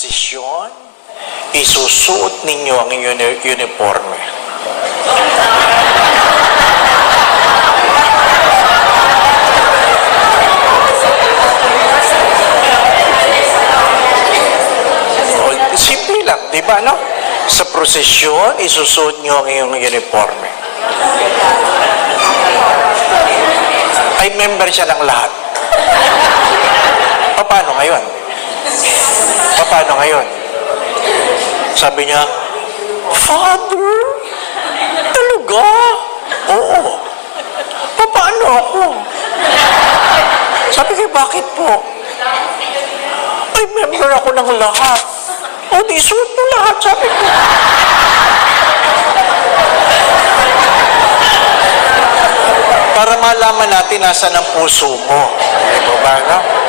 prosesyon, isusuot ninyo ang uniforme. Simple lang, di ba, no? Sa prosesyon, isusuot nyo ang iyong uniforme. Ay member siya ng lahat. Paano ngayon? Paano ngayon? Sabi niya, Father, talaga? Oo. Paano ako? Sabi ko, bakit po? Ay member ako ng lahat. O, di suot mo lahat, sabi ko. Para malaman natin nasa ng puso mo. Di ba ba?